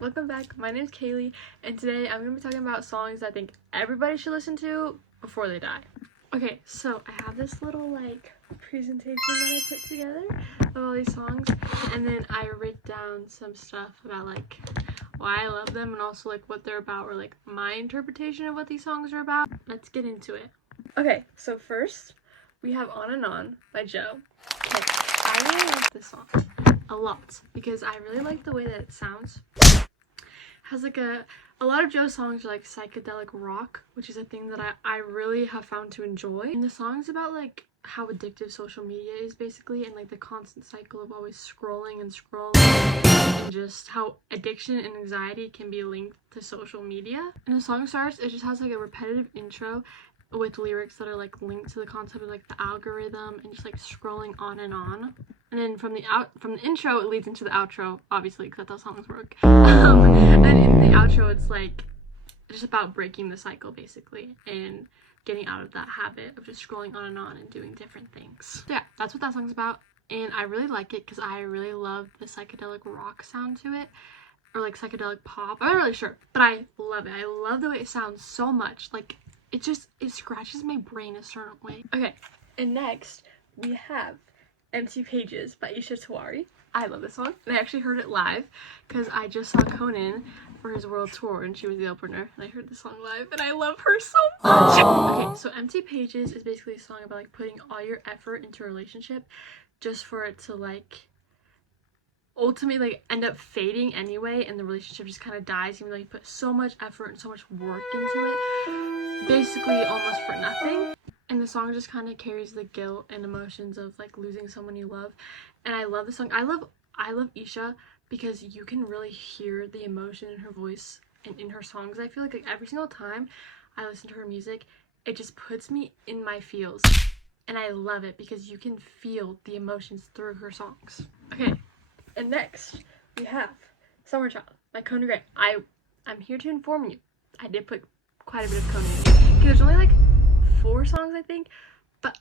welcome back. My name is Kaylee, and today I'm going to be talking about songs I think everybody should listen to before they die. Okay, so I have this little presentation that I put together of all these songs, and then I wrote down some stuff about why I love them and also what they're about, or my interpretation of what these songs are about. Let's get into it. Okay, so first we have On and On by Joe. Okay, I really like this song a lot because I really like the way that it sounds. It has a lot of Joe's songs are psychedelic rock, which is a thing that I really have found to enjoy. And the song's about how addictive social media is basically, and the constant cycle of always scrolling and and just how addiction and anxiety can be linked to social media. And the song starts, it just has a repetitive intro with lyrics that are linked to the concept of the algorithm and just scrolling on and on. And then from the intro it leads into the outro, obviously, because that's how songs work. And in the outro it's just about breaking the cycle basically and getting out of that habit of just scrolling on and doing different things. So yeah, that's what that song's about, and I really like it because I really love the psychedelic rock sound to it, or psychedelic pop. I'm not really sure, but I love it. I love the way it sounds so much. It scratches my brain a certain way. Okay, and next we have Empty Pages by Isha Tiwari. I love this song, and I actually heard it live because I just saw Conan for his world tour and she was the opener, and I heard the song live and I love her so much. Okay, so Empty Pages is basically a song about putting all your effort into a relationship just for it to ultimately end up fading anyway, and the relationship just kind of dies even though you put so much effort and so much work into it, basically almost for nothing. And the song just kind of carries the guilt and emotions of losing someone you love. And I love the song. I love Isha because you can really hear the emotion in her voice and in her songs. I feel like every single time I listen to her music, it just puts me in my feels, and I love it because you can feel the emotions through her songs. Okay, and next we have Summer Child by Conan Gray. I'm here to inform you, I did put quite a bit of Conan in because there's only 4 songs I think, but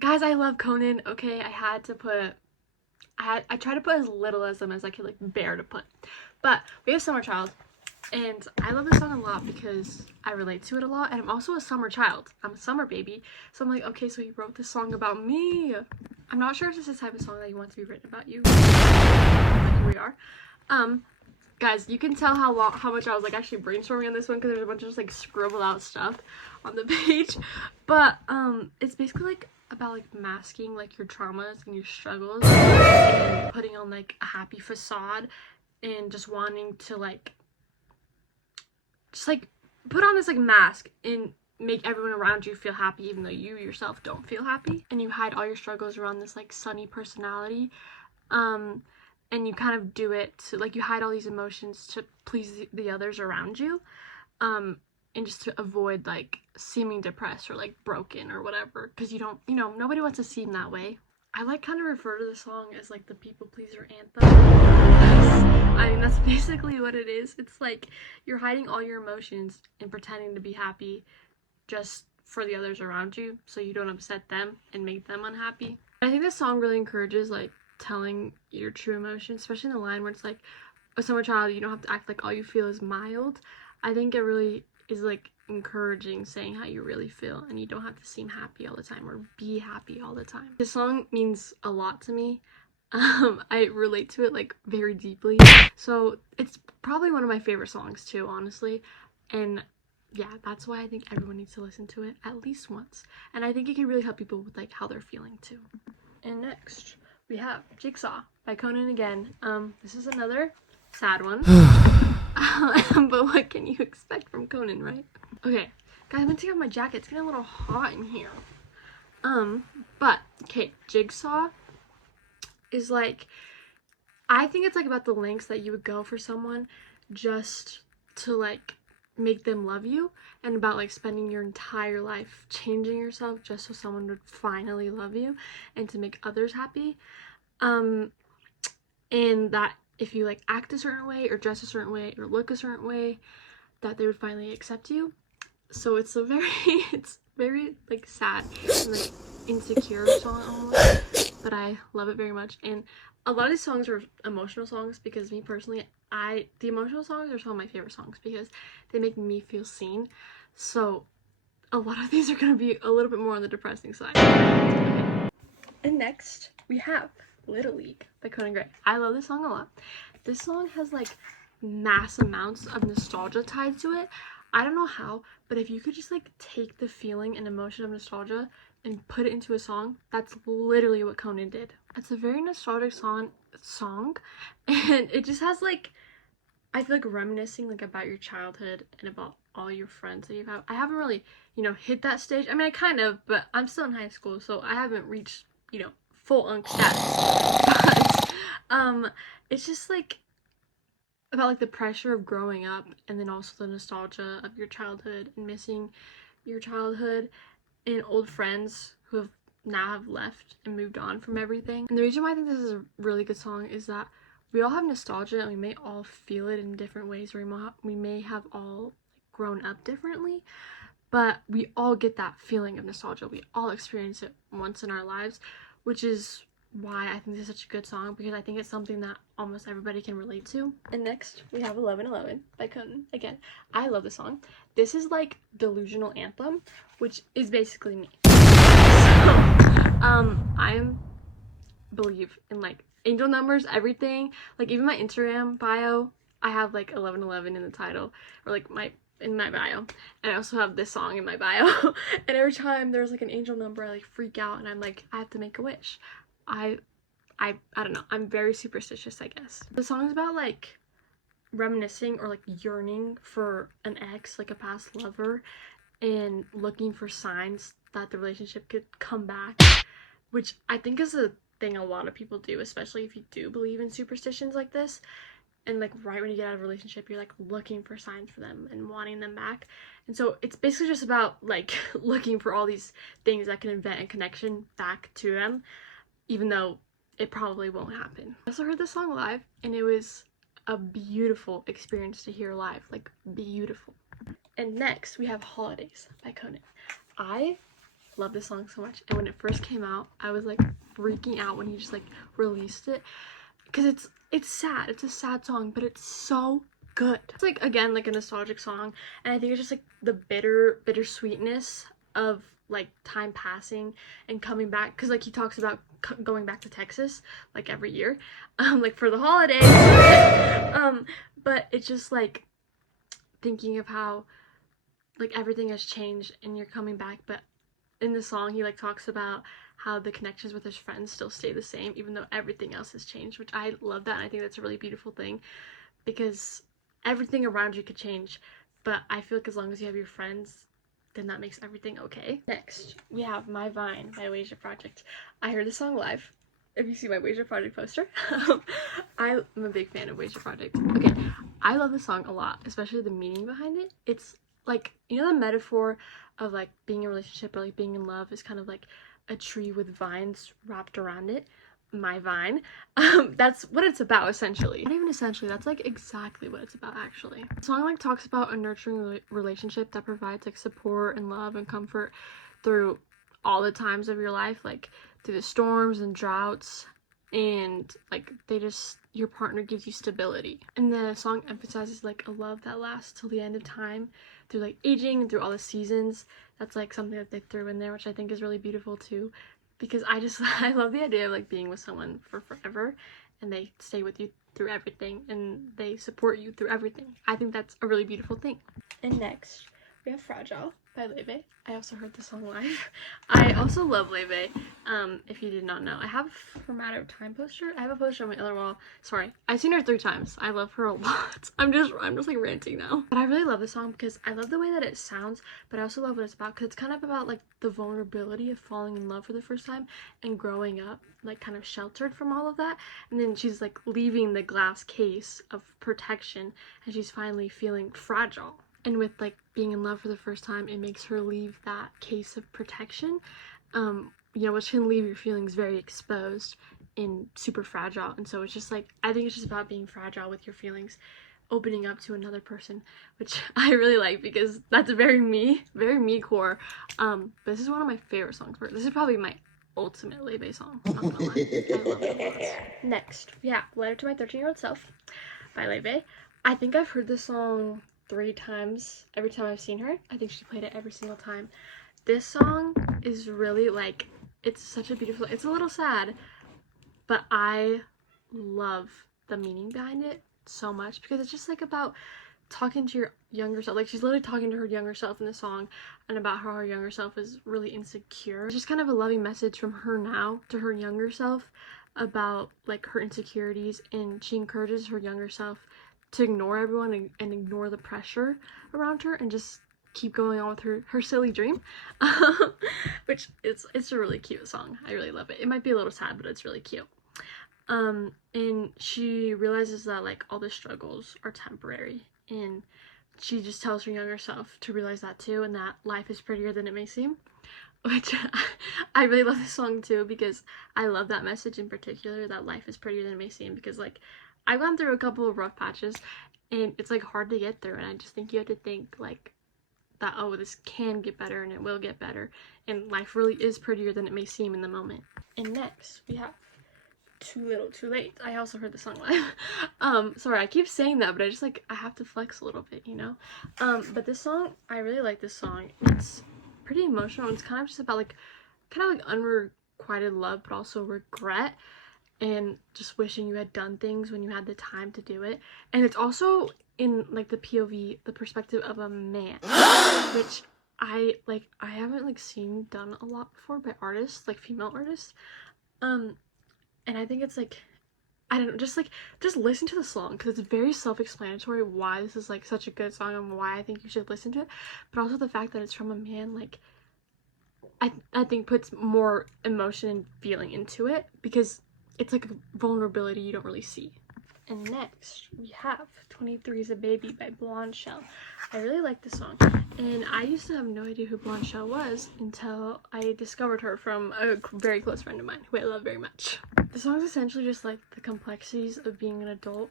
guys, I love Conan. Okay, I try to put as little as them as I could bear to put, but we have Summer Child, and I love this song a lot because I relate to it a lot, and I'm also a summer child. I'm a summer baby, so I'm okay, so he wrote this song about me. I'm not sure if this is the type of song that you want to be written about you. Here we are. Guys, you can tell how much I was actually brainstorming on this one because there's a bunch of just scribbled out stuff on the page, but it's basically about masking your traumas and your struggles and putting on a happy facade and just wanting to put on this mask and make everyone around you feel happy even though you yourself don't feel happy, and you hide all your struggles around this sunny personality, and you kind of do it to you hide all these emotions to please the others around you, and just to avoid seeming depressed or broken or whatever, because you don't, nobody wants to seem that way. I kind of refer to the song as the people pleaser anthem. I mean, that's basically what it is. It's you're hiding all your emotions and pretending to be happy just for the others around you so you don't upset them and make them unhappy. I think this song really encourages telling your true emotions, especially in the line where it's a summer child, you don't have to act all you feel is mild. I think it really is encouraging saying how you really feel, and you don't have to seem happy all the time or be happy all the time. This song means a lot to me. I relate to it very deeply, so it's probably one of my favorite songs too, honestly. And yeah, that's why I think everyone needs to listen to it at least once, and I think it can really help people with how they're feeling too. And next we have Jigsaw by Conan again. This is another sad one. But what can you expect from Conan, right? Okay, guys, I'm gonna take off my jacket. It's getting a little hot in here. But okay, Jigsaw is I think it's about the lengths that you would go for someone just to make them love you, and about spending your entire life changing yourself just so someone would finally love you and to make others happy, and that if you act a certain way or dress a certain way or look a certain way, that they would finally accept you. So it's very sad and insecure song almost, but I love it very much. And a lot of these songs are emotional songs because me personally, the emotional songs are some of my favorite songs because they make me feel seen. So a lot of these are going to be a little bit more on the depressing side. And next we have Little League by Conan Gray. I love this song a lot. This song has like mass amounts of nostalgia tied to it. I don't know how, but if you could just like take the feeling and emotion of nostalgia and put it into a song, that's literally what Conan did. It's a very nostalgic song, and it just has like, I feel like reminiscing like about your childhood and about all your friends that you've had. I haven't really, hit that stage. I mean, I kind of, but I'm still in high school, so I haven't reached, full unk status. But it's just like about like the pressure of growing up, and then also the nostalgia of your childhood and missing your childhood and old friends who have left and moved on from everything. And the reason why I think this is a really good song is that we all have nostalgia and we may all feel it in different ways, or we may have all grown up differently, but we all get that feeling of nostalgia. We all experience it once in our lives, which is why I think this is such a good song, because I think it's something that almost everybody can relate to. And next we have 11:11 by Conan. Again, I love this song. This is like delusional anthem, which is basically me. So I believe in like angel numbers, everything. Like even my Instagram bio, I have like 11:11 in the title, or like in my bio, and I also have this song in my bio. And every time there's like an angel number, I like freak out and I'm like, I have to make a wish. I don't know, I'm very superstitious, I guess. The song is about like reminiscing or like yearning for an ex, like a past lover, and looking for signs that the relationship could come back, which I think is a thing a lot of people do, especially if you do believe in superstitions like this. And like right when you get out of a relationship, you're like looking for signs for them and wanting them back. And so it's basically just about like looking for all these things that can invent a connection back to them, even though it probably won't happen. I also heard this song live, and it was a beautiful experience to hear live, like beautiful. And next we have Holidays by Conan. I love this song so much, and when it first came out, I was like freaking out when he just like released it, because it's sad. It's a sad song, but it's so good. It's like, again, like a nostalgic song, and I think it's just like the bittersweetness of like time passing and coming back, because like he talks about going back to Texas like every year, like for the holidays. But it's just like thinking of how like everything has changed and you're coming back. But in the song he like talks about how the connections with his friends still stay the same even though everything else has changed, which I love that, and I think that's a really beautiful thing, because everything around you could change, but I feel like as long as you have your friends, then that makes everything okay. Next we have My Vine by Wasia Project. I heard this song live. If you see my Wasia Project poster, I'm a big fan of Wasia Project. Okay, I love this song a lot, especially the meaning behind it. It's like, the metaphor of like being in a relationship or like being in love is kind of like a tree with vines wrapped around it. My vine. That's what it's about, essentially. Not even essentially, that's like exactly what it's about, actually. The song like talks about a nurturing relationship that provides like support and love and comfort through all the times of your life, like through the storms and droughts, and like your partner gives you stability. And the song emphasizes like a love that lasts till the end of time, through like aging and through all the seasons. That's like something that they threw in there, which I think is really beautiful too, because I love the idea of like being with someone for forever, and they stay with you through everything and they support you through everything. I think that's a really beautiful thing. And next we have Fragile by Leve. I also heard this song live. I also love Leve. If you did not know, I have For Matter of Time poster. I have a poster on my other wall. Sorry, I've seen her 3 times. I love her a lot. I'm just like ranting now. But I really love this song because I love the way that it sounds, but I also love what it's about, because it's kind of about like the vulnerability of falling in love for the first time and growing up like kind of sheltered from all of that, and then she's like leaving the glass case of protection and she's finally feeling fragile. And with like being in love for the first time, it makes her leave that case of protection, which can leave your feelings very exposed and super fragile. And so it's just like, I think it's just about being fragile with your feelings, opening up to another person, which I really like, because that's very me core. But this is one of my favorite songs. This is probably my ultimate Lebe song. Not gonna lie. I love it a lot. Next, we have Letter to My 13-Year-Old Self by Lebe. I think I've heard this song 3 times every time I've seen her. I think she played it every single time. This song is really like, it's such a beautiful, it's a little sad, but I love the meaning behind it so much because it's just like about talking to your younger self. Like, she's literally talking to her younger self in the song and about how her younger self is really insecure. It's just kind of a loving message from her now to her younger self about like her insecurities, and she encourages her younger self to ignore everyone and ignore the pressure around her and just keep going on with her silly dream. Which it's a really cute song. I really love it. It might be a little sad, but it's really cute. And she realizes that like all the struggles are temporary, and she just tells her younger self to realize that too, and that life is prettier than it may seem. Which I really love this song too, because I love that message in particular, that life is prettier than it may seem, because like I've gone through a couple of rough patches and it's like hard to get through, and I just think you have to think like that, oh, this can get better and it will get better, and life really is prettier than it may seem in the moment. And next we have Too Little Too Late. I also heard the song live. Sorry, I keep saying that, but I just like, I have to flex a little bit, you know? But this song, I really like this song. It's pretty emotional. It's kind of just about like, kind of like unrequited love, but also regret, and just wishing you had done things when you had the time to do it. And it's also in like the POV, the perspective of a man, which I haven't like seen done a lot before by artists, like female artists. And I think it's like, I don't know, just listen to the song, because it's very self-explanatory why this is like such a good song and why I think you should listen to it. But also the fact that it's from a man, like, I think puts more emotion and feeling into it, because it's like a vulnerability you don't really see. And next we have 23's a Baby by Blonde Shell. I really like this song, and I used to have no idea who Blonde Shell was until I discovered her from a very close friend of mine who I love very much. The song is essentially just like the complexities of being an adult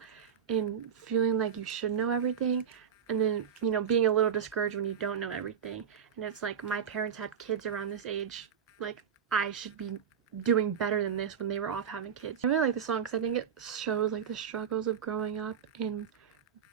and feeling like you should know everything, and then, you know, being a little discouraged when you don't know everything. And it's like, my parents had kids around this age, like I should be doing better than this when they were off having kids. I really like the song because I think it shows like the struggles of growing up and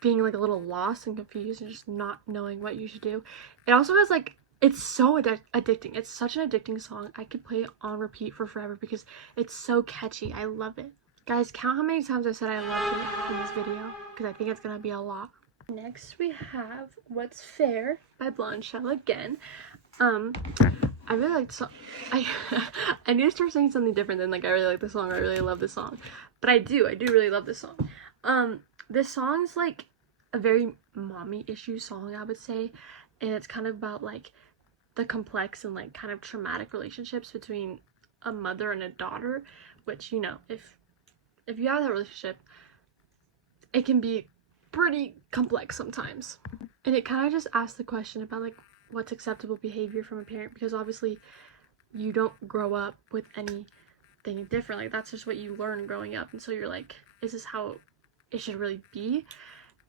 being like a little lost and confused and just not knowing what you should do. It also has like, it's so addicting. It's such an addicting song. I could play it on repeat for forever because it's so catchy. I love it. Guys, count how many times I said I loved it in this video, because I think it's gonna be a lot. Next we have What's Fair by Blonde Shell again. I really like the song. I need to start saying something different than like I really like the song or I really love the song. But I do really love this song. This song's like a very mommy issue song, I would say. And it's kind of about like the complex and like kind of traumatic relationships between a mother and a daughter, which, you know, if you have that relationship, it can be pretty complex sometimes. And it kind of just asks the question about like what's acceptable behavior from a parent, because obviously you don't grow up with anything different. Like, that's just what you learn growing up, and so you're like, is this how it should really be?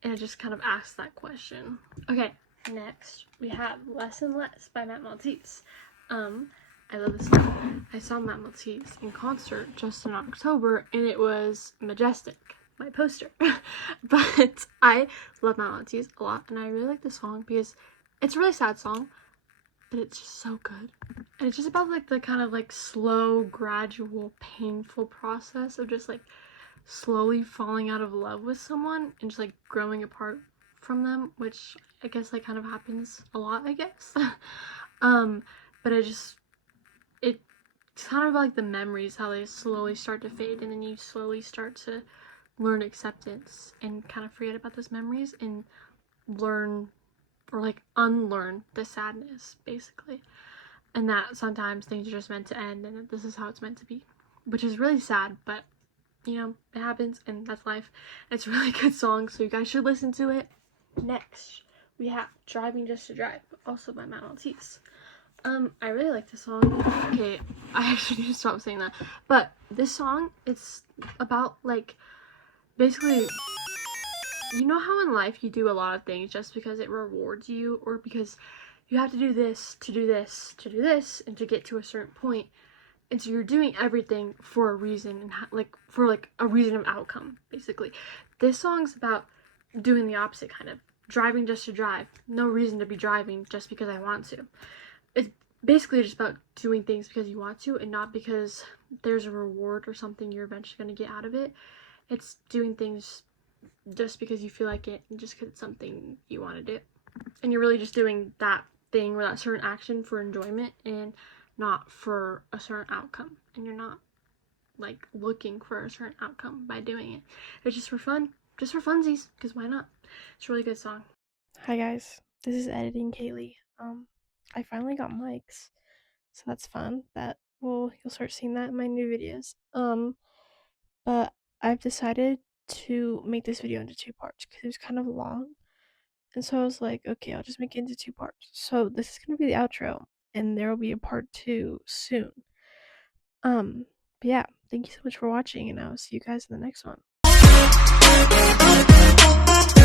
And it just kind of asks that question. Okay, next we have Less and Less by Matt Maltese. I love this song. I saw Matt Maltese in concert just in October, and it was majestic, my poster. But I love Matt Maltese a lot, and I really like this song because it's a really sad song, but it's just so good. And it's just about like the kind of like slow, gradual, painful process of just like slowly falling out of love with someone and just like growing apart from them, which I guess like kind of happens a lot, I guess. But it's kind of like the memories, how they slowly start to fade, and then you slowly start to learn acceptance and kind of forget about those memories and learn, or like unlearn, the sadness, basically. And that sometimes things are just meant to end, and this is how it's meant to be, which is really sad, but you know, it happens, and that's life. It's a really good song, so you guys should listen to it. Next we have Driving Just to Drive, also by Matt Maltese. I really like this song. Okay, I actually need to stop saying that, but this song, it's about like, basically, you know how in life you do a lot of things just because it rewards you, or because you have to do this to do this to do this and to get to a certain point. And so you're doing everything for a reason, and like for like a reason of outcome, basically. This song's about doing the opposite, kind of driving just to drive. No reason to be driving, just because I want to. It's basically just about doing things because you want to and not because there's a reward or something you're eventually going to get out of it. It's doing things just because you feel like it and just because it's something you want to do. And you're really just doing that thing or that certain action for enjoyment and not for a certain outcome. And you're not like looking for a certain outcome by doing it. It's just for fun, just for funsies, because why not? It's a really good song. Hi guys, this is editing Kaylee. I finally got mics, so that's fun. You'll start seeing that in my new videos. But I've decided to make this video into two parts because it was kind of long, and so I was like, okay, I'll just make it into two parts. So this is gonna be the outro, and there will be a part two soon. But yeah, thank you so much for watching, and I'll see you guys in the next one.